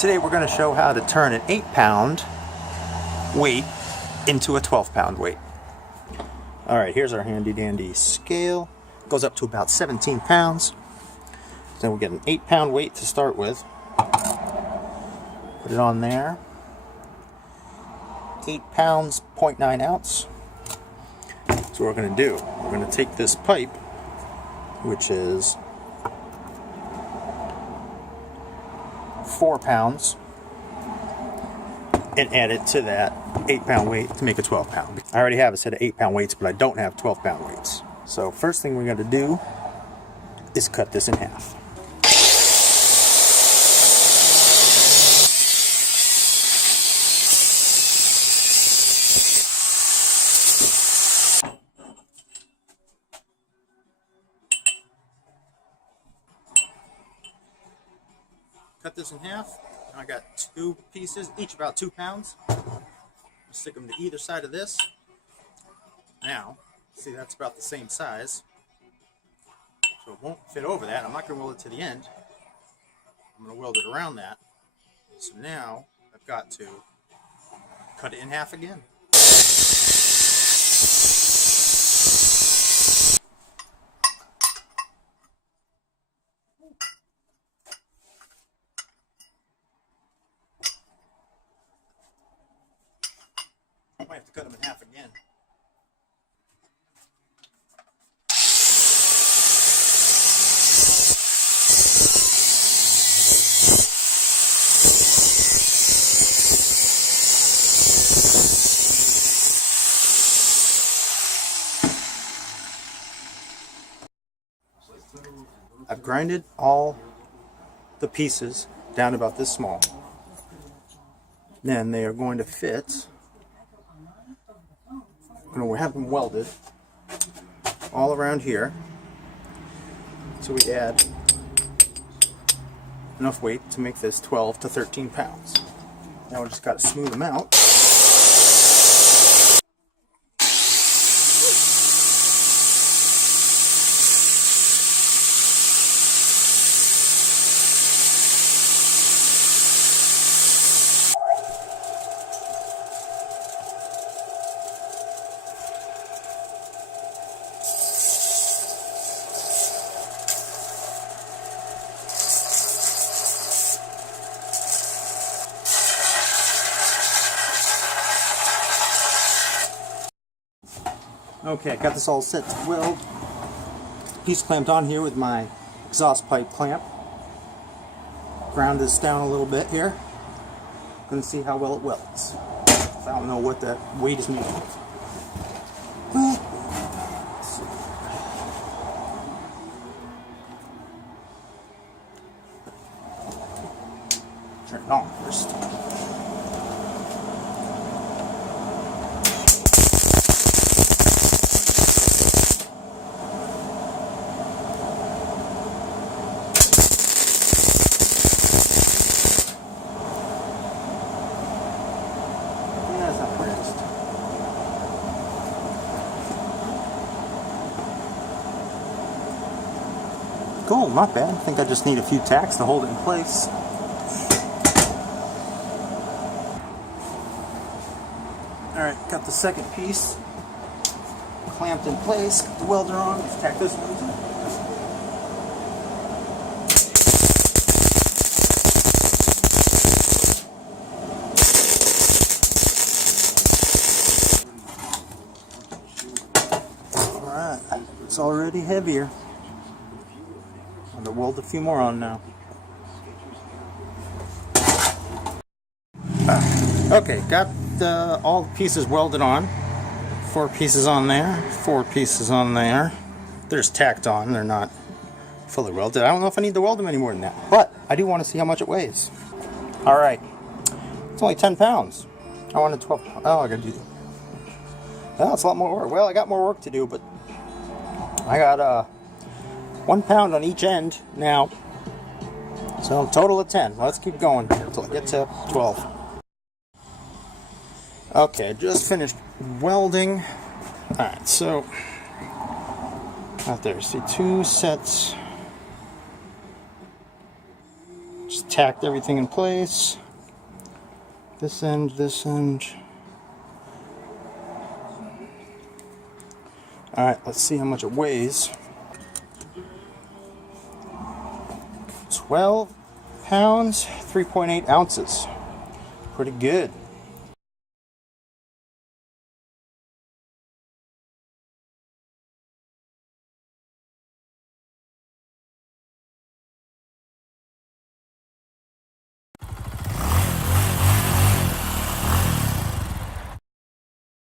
Today we're going to show how to turn an 8-pound weight into a 12-pound weight. Alright, here's our handy dandy scale. Goes up to about 17 pounds. Then we get an 8-pound weight to start with. Put it on there. 8 pounds, 0.9 ounce. So what we're going to do, we're going to take this pipe, which is 4 pounds, and add it to that 8-pound weight to make a 12-pound. I already have a set of 8-pound weights, but I don't have 12-pound weights. So first thing we're going to do is cut this in half. Cut this in half. I got 2 pieces, each about 2 pounds. Stick them to either side of this. Now, see, that's about the same size. So it won't fit over that. I'm not going to weld it to the end. I'm going to weld it around that. So now I've got to cut it in half again. I might have to cut them in half again. I've grinded all the pieces down about this small. Then they are going to fit. We have them welded all around here, so we add enough weight to make this 12 to 13 pounds. Now we just got to smooth them out. Okay, got this all set to weld. Piece clamped on here with my exhaust pipe clamp. Ground this down a little bit here. Gonna see how well it welds. I don't know what that weight is needed. Let's see. Turn it on first. Cool, not bad. I think I just need a few tacks to hold it in place. Alright, got the second piece clamped in place, got the welder on, let's tack this one. Alright, it's already heavier. I'm going to weld a few more on now. Okay, got all the pieces welded on. 4 pieces on there, 4 pieces on there. They're just tacked on, they're not fully welded. I don't know if I need to weld them any more than that, but I do want to see how much it weighs. Alright, it's only 10 pounds. I wanted 12 pounds. Oh, I gotta do that. Well, it's a lot more work. Well, I got more work to do, but I got 1 pound on each end now, so a total of 10. Let's keep going until I get to 12. Okay, just finished welding. Alright, so out there, see 2 sets, just tacked everything in place. This end, this end. Alright, let's see how much it weighs. 12 pounds, 3.8 ounces. Pretty good.